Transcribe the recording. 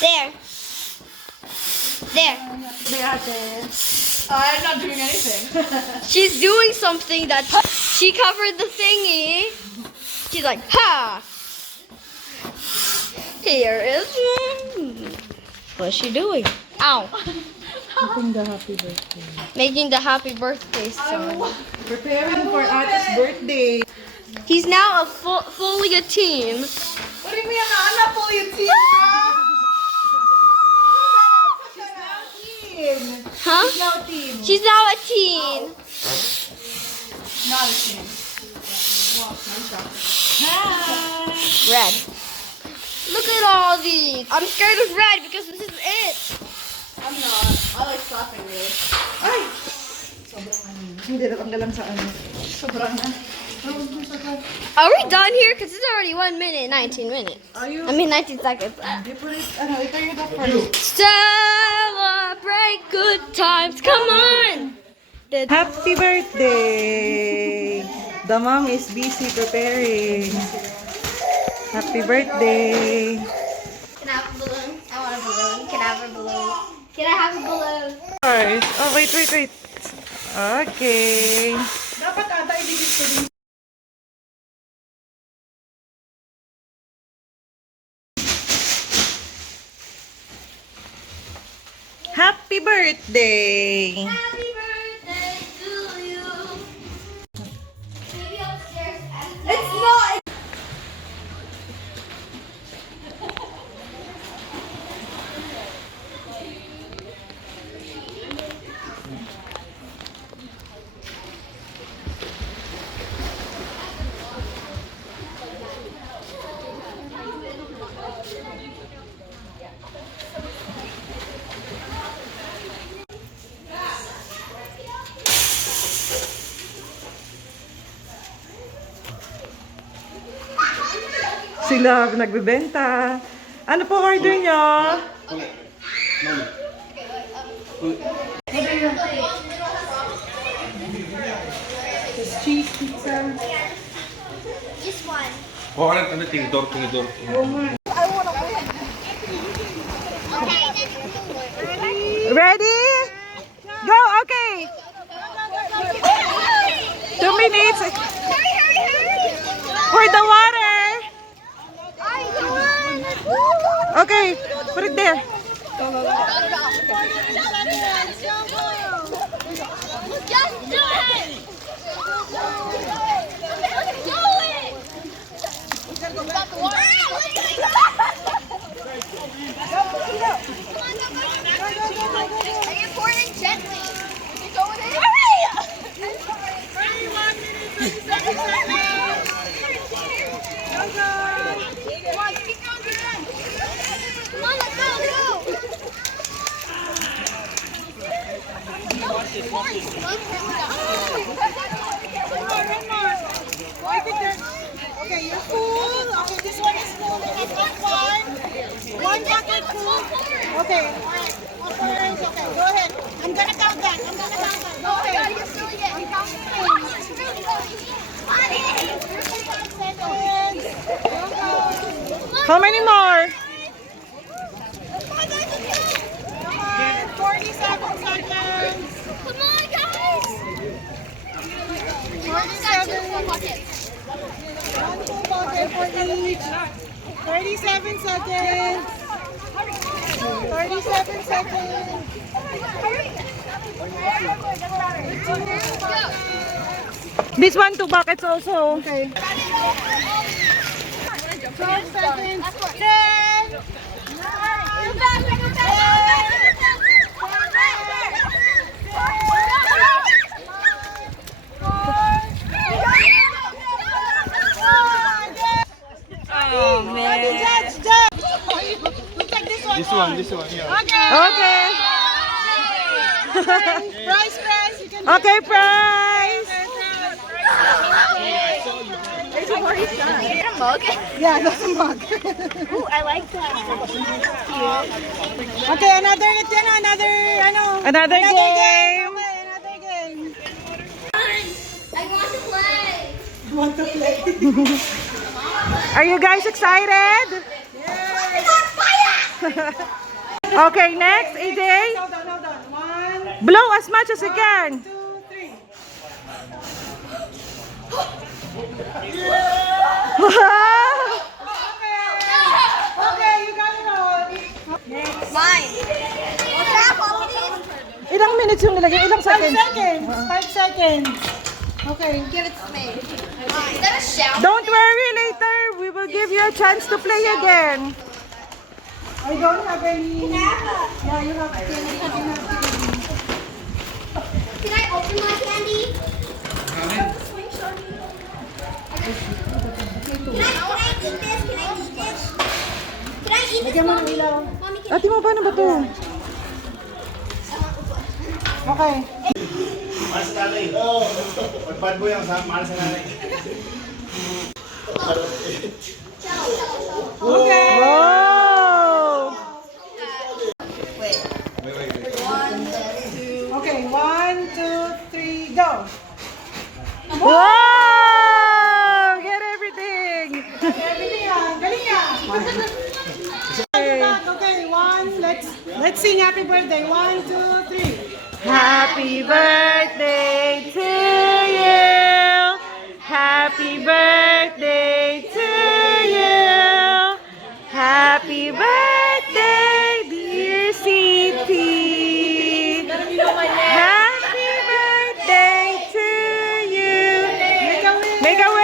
There. There. I'm not doing anything. She's doing something that she covered the thingy. She's like, ha! Here is one. What's she doing? Ow. Making the happy birthday. Making the happy birthday song. Preparing for Ate's birthday. He's now fully a teen. What do you mean? I'm not fully a teen. Huh? She's now a teen. She's now a teen. Not a team. Hi. Red. Look at all these. I'm scared of red because this is it. I'm not. I like slapping you. Ay! Hindi, natanggal lang sa ano. Sobrang na. Are we done here? Because it's already 1 minute, 19 minutes. Are you? I mean 19 seconds. You put it, ano, ikaw yung the first. Celebrate good times. Come on. Happy birthday! The mom is busy preparing. Happy birthday! Can I have a balloon? I want a balloon. Can I have a balloon? Can I have a balloon? Alright. Oh, wait. Okay. Dapat ata ibigit ko din. Happy birthday! Happy birthday to you. Maybe upstairs. It's not. Sila nagbebenta. Ano po order nyo? Cheese pizza. This one. Oh, ano tinidor. Ready? Go, okay. 2 minutes for the water. Okay, put it there. Just do it! Do it! Are you pouring it gently? You go with it? Come on, let's go! Okay, you're full. Okay, this one is full. It has one bucket full. Okay, alright. Okay, go ahead. I'm gonna count that. Go ahead. I'm counting How many more? 47 seconds. Come on, guys! 47. One full bucket for each. 37 seconds. 37 seconds. This one, 2 buckets also. Okay. 12 seconds. 10. 9. Oh man. This one, yeah. Okay. Price. You can Okay, prize. Mug? Yeah, that's a mug. Ooh, I like that. Okay, another Another game. Okay, another game. I want to play. Want to play? Are you guys excited? Yes. Okay, next, AJ. Hold on. One. Blow as much as you can. 1, 2, 3. Okay, you got it all. Next. Mine. Ilang minutes yung nilagay? Ilang seconds? 5 seconds. 5 seconds. Okay. Give it to me. Is that a shout? Don't worry, later we will give you a chance to play again. I don't have any. Yeah, you have to. Can I open my candy? Can I eat this? Can I eat this? Can I eat this, Lagyan mo ng Mommy? ilaw. Mommy, can Ate mo, paano ba to? Okay. Mahal sa nanay. Oo. Pagpad mo yan, mahal sa nanay. Okay. Wow. Okay, 1, 2, 3, go. Wow! Get everything. Everything yan. Galing yan. Okay, let's sing happy birthday. 1, 2, 3. Happy birthday to you. Happy birthday to you. Happy birthday, dear Citi. Happy birthday to you. Make a wish.